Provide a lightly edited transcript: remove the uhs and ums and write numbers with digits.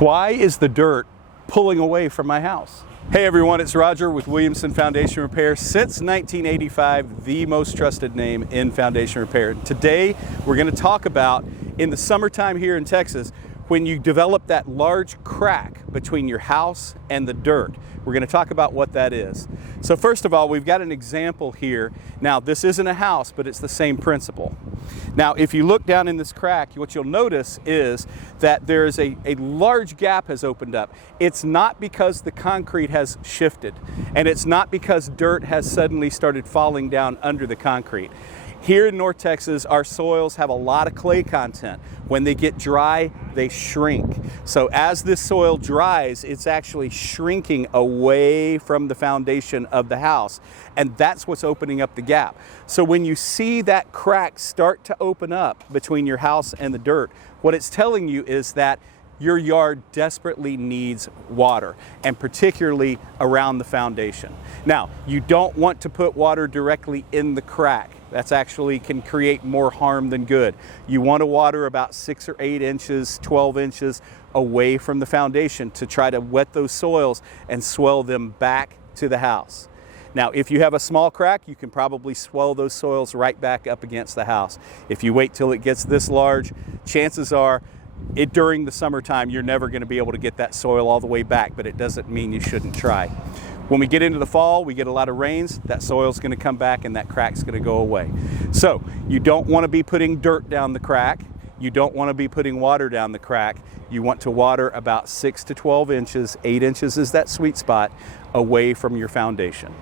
Why is the dirt pulling away from my house? Hey everyone, it's Roger with Williamson Foundation Repair. Since 1985, the most trusted name in foundation repair. Today, we're going to talk about, in the summertime here in Texas, when you develop that large crack between your house and the dirt. We're going to talk about what that is. So first of all, we've got an example here. Now, this isn't a house, but it's the same principle. Now, if you look down in this crack, what you'll notice is that there's a large gap has opened up. It's not because the concrete has shifted, and it's not because dirt has suddenly started falling down under the concrete. Here in North Texas, our soils have a lot of clay content. When they get dry, they shrink. So as this soil dries, it's actually shrinking away from the foundation of the house. And that's what's opening up the gap. So when you see that crack start to open up between your house and the dirt, what it's telling you is that your yard desperately needs water, and particularly around the foundation. Now, you don't want to put water directly in the crack. That's actually can create more harm than good. You want to water about 6 or 8 inches, 12 inches away from the foundation to try to wet those soils and swell them back to the house. Now, if you have a small crack, you can probably swell those soils right back up against the house. If you wait till it gets this large, chances are during the summertime, you're never going to be able to get that soil all the way back, but it doesn't mean you shouldn't try. When we get into the fall, we get a lot of rains, that soil's going to come back and that crack's going to go away. So you don't want to be putting dirt down the crack. You don't want to be putting water down the crack. You want to water about 6 to 12 inches, 8 inches is that sweet spot, away from your foundation.